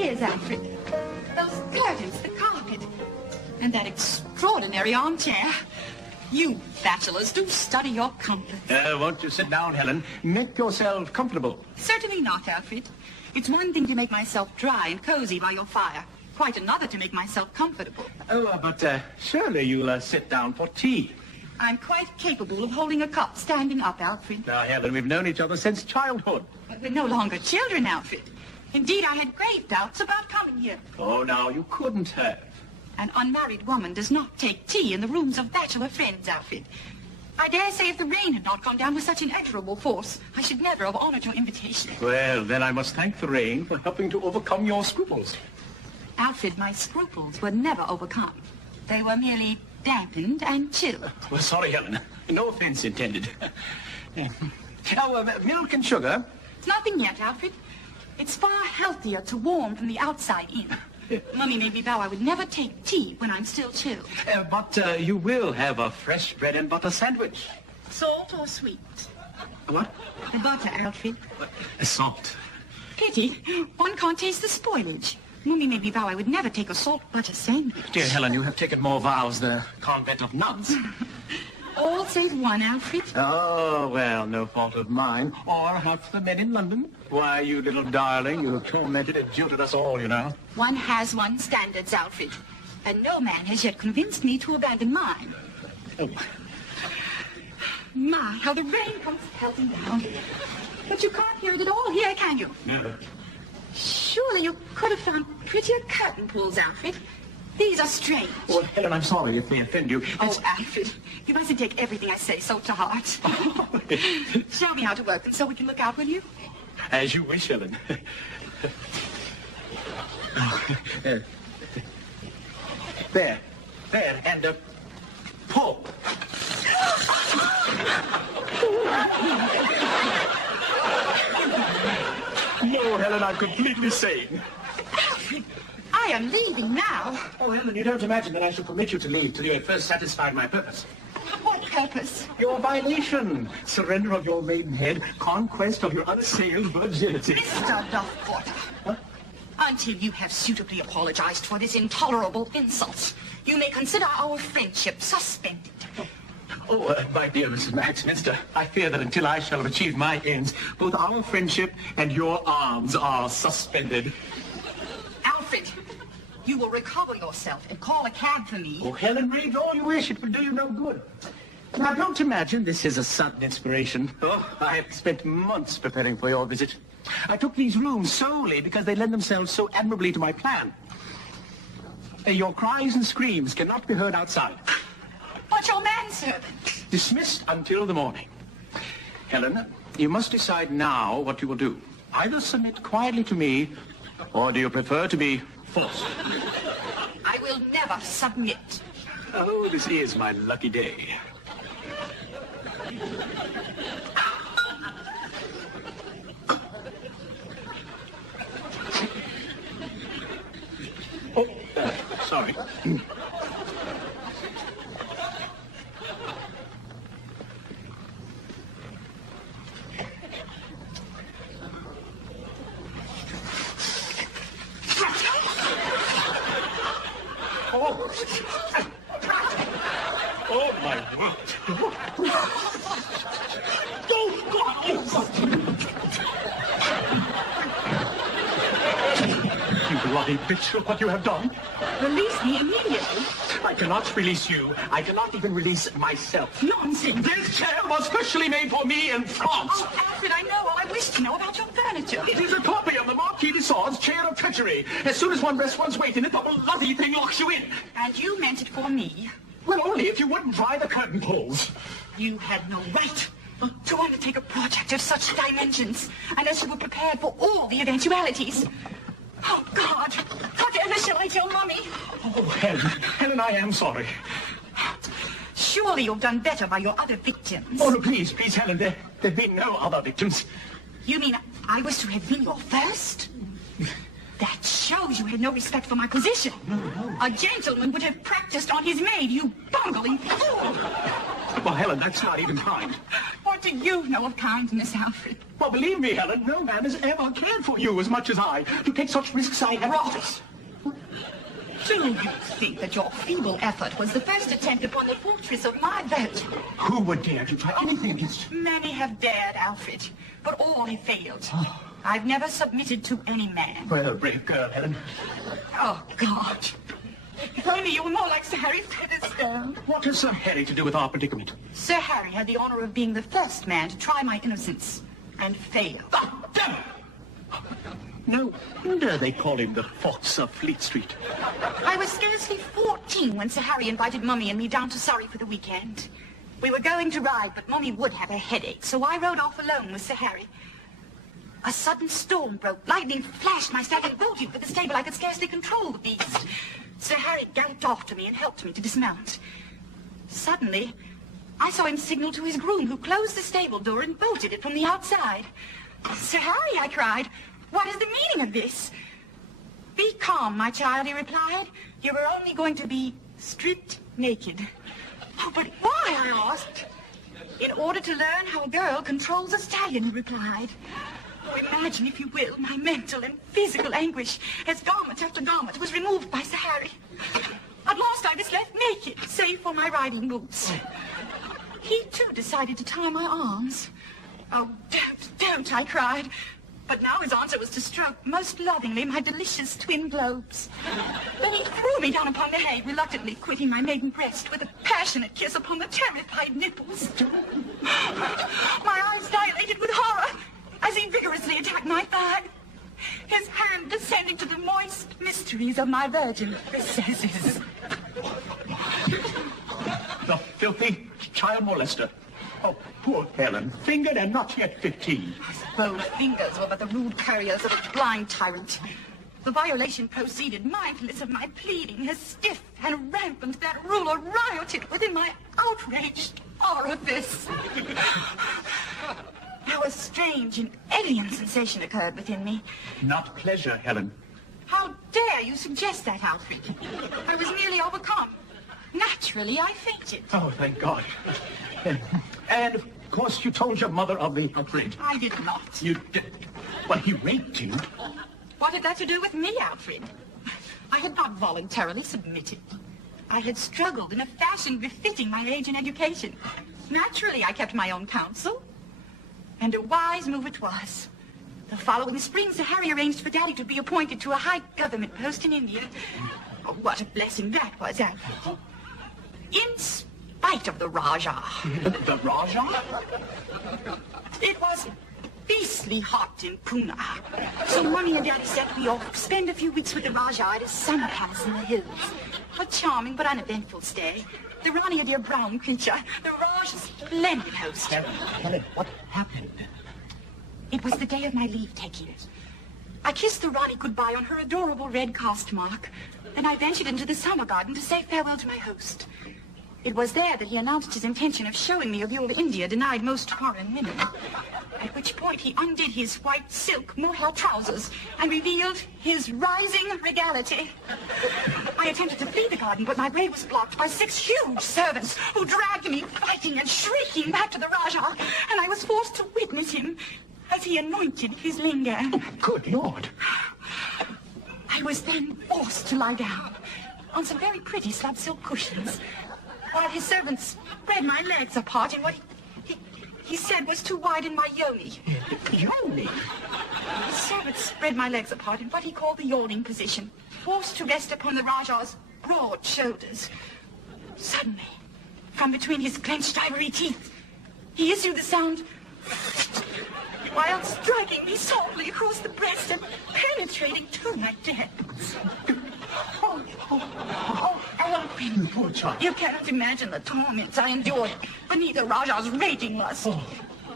is, Alfred. Those curtains, the carpet, and that extraordinary armchair. You bachelors do study your comfort. Won't you sit down, Helen? Make yourself comfortable. Certainly not, Alfred. It's one thing to make myself dry and cozy by your fire. Quite another to make myself comfortable. But surely you'll sit down for tea. I'm quite capable of holding a cup standing up, Alfred. Now, Helen, we've known each other since childhood. But we're no longer children, Alfred. Indeed, I had grave doubts about coming here. Oh, now, you couldn't have. An unmarried woman does not take tea in the rooms of bachelor friends, Alfred. I dare say if the rain had not come down with such inexorable force, I should never have honored your invitation. Well, then I must thank the rain for helping to overcome your scruples. Alfred, my scruples were never overcome. They were merely dampened and chilled. Well, sorry, Helen. No offense intended. Milk and sugar? It's nothing yet, Alfred. It's far healthier to warm from the outside in. Mummy made me vow I would never take tea when I'm still chilled. But you will have a fresh bread and butter sandwich. Salt or sweet? What? The butter, Alfred. Salt. Pity. One can't taste the spoilage. Mummy made me vow I would never take a salt butter sandwich. Dear Helen, you have taken more vows than a convent of nuns. All save one, Alfred. Oh, well, no fault of mine. Or half the men in London. Why, you little darling, you have tormented and jilted us all, you know. One has one's standards, Alfred. And no man has yet convinced me to abandon mine. Oh. My, how the rain comes pelting down. But you can't hear it at all here, can you? No. Surely you could have found prettier curtain pulls, Alfred. These are strange. Well, Helen, I'm sorry if they offend you. Oh, Alfred, you mustn't take everything I say so to heart. Show me how to work them so we can look out, will you? As you wish, Helen. There, and pull. No, Helen, I'm completely sane. Alfred, I am leaving now. Oh, Helen, you don't imagine that I shall permit you to leave till you have first satisfied my purpose. What purpose? Your violation, surrender of your maidenhead, conquest of your unassailed virginity. Mr. Duffwater. What? Until you have suitably apologized for this intolerable insult, you may consider our friendship suspended. Oh, my dear Mrs. Maxminster, I fear that until I shall have achieved my ends, both our friendship and your arms are suspended. Alfred, you will recover yourself and call a cab for me. Oh, Helen, rage all you wish. It will do you no good. Now, don't imagine this is a sudden inspiration. Oh, I have spent months preparing for your visit. I took these rooms solely because they lend themselves so admirably to my plan. Your cries and screams cannot be heard outside. But your manservant. Dismissed until the morning. Helen, you must decide now what you will do. Either submit quietly to me, or do you prefer to be forced? I will never submit. Oh, this is my lucky day. Oh, sorry. Oh, my word. Oh, God. You bloody bitch, look what you have done. Release me immediately. I cannot release you. I cannot even release myself. Nonsense. This chair was specially made for me in France. Oh, Alfred, I know all I wish to know about your furniture. It is a copy of the Marquis de Sades' chair of treachery. As soon as one rests one's weight in it, the bloody thing locks you in. And you meant it for me? Well, only if you wouldn't dry the curtain poles. You had no right to undertake a project of such dimensions unless you were prepared for all the eventualities. Oh, God, whatever shall I tell Mummy? Oh, Helen, I am sorry. Surely you've done better by your other victims. Oh, no, please, Helen, there've been no other victims. You mean I was to have been your first? That shows you had no respect for my position. No. A gentleman would have practiced on his maid, you bungling fool. Well, Helen, that's not even kind. What do you know of kindness, Alfred? Well, believe me, Helen, no man has ever cared for you as much as I. To take such risks, I have... Rot! Do you think that your feeble effort was the first attempt upon the fortress of my virtue? Who would dare to try anything against... Many have dared, Alfred, but all have failed. I've never submitted to any man. Well, brave girl, Helen. Oh, God. If only you were more like Sir Harry Featherstone. What has Sir Harry to do with our predicament? Sir Harry had the honor of being the first man to try my innocence, and failed. Ah, damn it! No wonder they call him the Fox of Fleet Street. I was scarcely 14 when Sir Harry invited Mummy and me down to Surrey for the weekend. We were going to ride, but Mummy would have a headache, so I rode off alone with Sir Harry. A sudden storm broke. Lightning flashed. My saddle bolted for the stable. I could scarcely control the beast. Sir Harry galloped after me and helped me to dismount. Suddenly, I saw him signal to his groom, who closed the stable door and bolted it from the outside. Sir Harry, I cried, what is the meaning of this? Be calm, my child, he replied. You were only going to be stripped naked. Oh, but why, I asked. In order to learn how a girl controls a stallion, he replied. Oh, imagine, if you will, my mental and physical anguish as garment after garment was removed by Sir Harry. At last I was left naked, save for my riding boots. He, too, decided to tie my arms. Oh, don't, I cried. But now his answer was to stroke most lovingly my delicious twin globes. Then he threw me down upon the hay, reluctantly quitting my maiden breast with a passionate kiss upon the terrified nipples. My eyes dilated with horror as he vigorously attacked my thigh, his hand descending to the moist mysteries of my virgin recesses. The filthy child molester. Oh, poor Helen, fingered and not yet 15. His bold fingers were but the rude couriers of a blind tyrant. The violation proceeded, mindless of my pleading, as stiff and rampant that ruler rioted within my outraged orifice. How a strange and alien sensation occurred within me. Not pleasure, Helen. How dare you suggest that, Alfred? I was nearly overcome. Naturally, I fainted. Oh, thank God. And, of course, you told your mother of the outrage. I did not. You did? Well, he raped you. What had that to do with me, Alfred? I had not voluntarily submitted. I had struggled in a fashion befitting my age and education. Naturally, I kept my own counsel. And a wise move it was. The following spring, Sir Harry arranged for Daddy to be appointed to a high government post in India. Oh, what a blessing that was, Alfred. In spite of the Rajah. The Rajah? It was beastly hot in Pune. So Mummy and Daddy set me off to spend a few weeks with the Rajah at his summer palace in the hills. A charming but uneventful stay. The Rani, a dear brown creature. The Raj, a splendid host. Helen, what happened? It was the day of my leave-taking. I kissed the Rani goodbye on her adorable red caste mark. Then I ventured into the summer garden to say farewell to my host. It was there that he announced his intention of showing me a view of India denied most foreign women. At which point he undid his white silk mohair trousers and revealed his rising regality. I attempted to flee the garden, but my way was blocked by 6 huge servants who dragged me fighting and shrieking back to the Rajah, and I was forced to witness him as he anointed his lingam. Oh, good Lord. I was then forced to lie down on some very pretty slab silk cushions, while his servants spread my legs apart in what he said was to widen my yoni. Yoni? The servants spread my legs apart in what he called the yawning position, forced to rest upon the Rajah's broad shoulders. Suddenly, from between his clenched ivory teeth, he issued the sound while striking me softly across the breast and penetrating to my depths. You poor child. You cannot imagine the torments I endured beneath the Rajah's raging lust.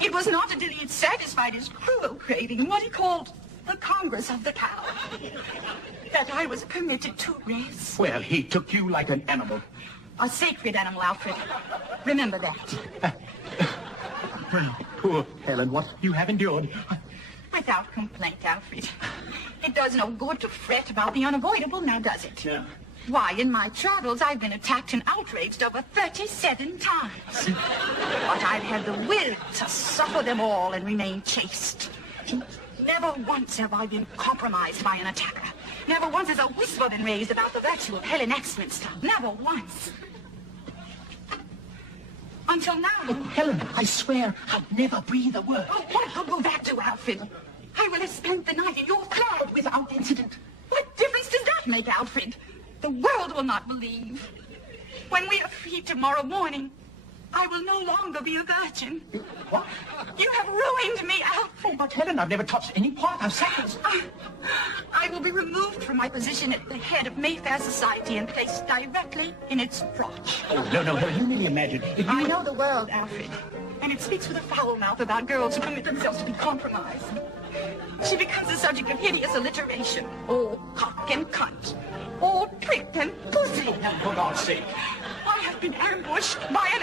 It was not until he had satisfied his cruel craving, what he called the Congress of the Cow, that I was permitted to rest. Well, he took you like an animal. A sacred animal, Alfred. Remember that. Well, poor Helen, what you have endured. Without complaint, Alfred. It does no good to fret about the unavoidable, now does it? Yeah. Why, in my travels, I've been attacked and outraged over 37 times. But I've had the will to suffer them all and remain chaste. Never once have I been compromised by an attacker. Never once has a whisper been raised about the virtue of Helen Axminster. Never once. Until now. Oh, Helen, I swear I'll never breathe a word. Oh, what good will that do, Alfred? I will have spent the night in your flat without incident. What difference does that make, Alfred? The world will not believe. When we are free tomorrow morning, I will no longer be a virgin. What? You have ruined me, Alfred. Oh, but Helen, I've never touched any part of seconds. I will be removed from my position at the head of Mayfair Society and placed directly in its crotch. Oh, no, Helen, you really imagine. If you... I know the world, Alfred, and it speaks with a foul mouth about girls who permit themselves to be compromised. She becomes the subject of hideous alliteration. All cock and cunt. All prick and pussy. For God's sake. I have been ambushed by an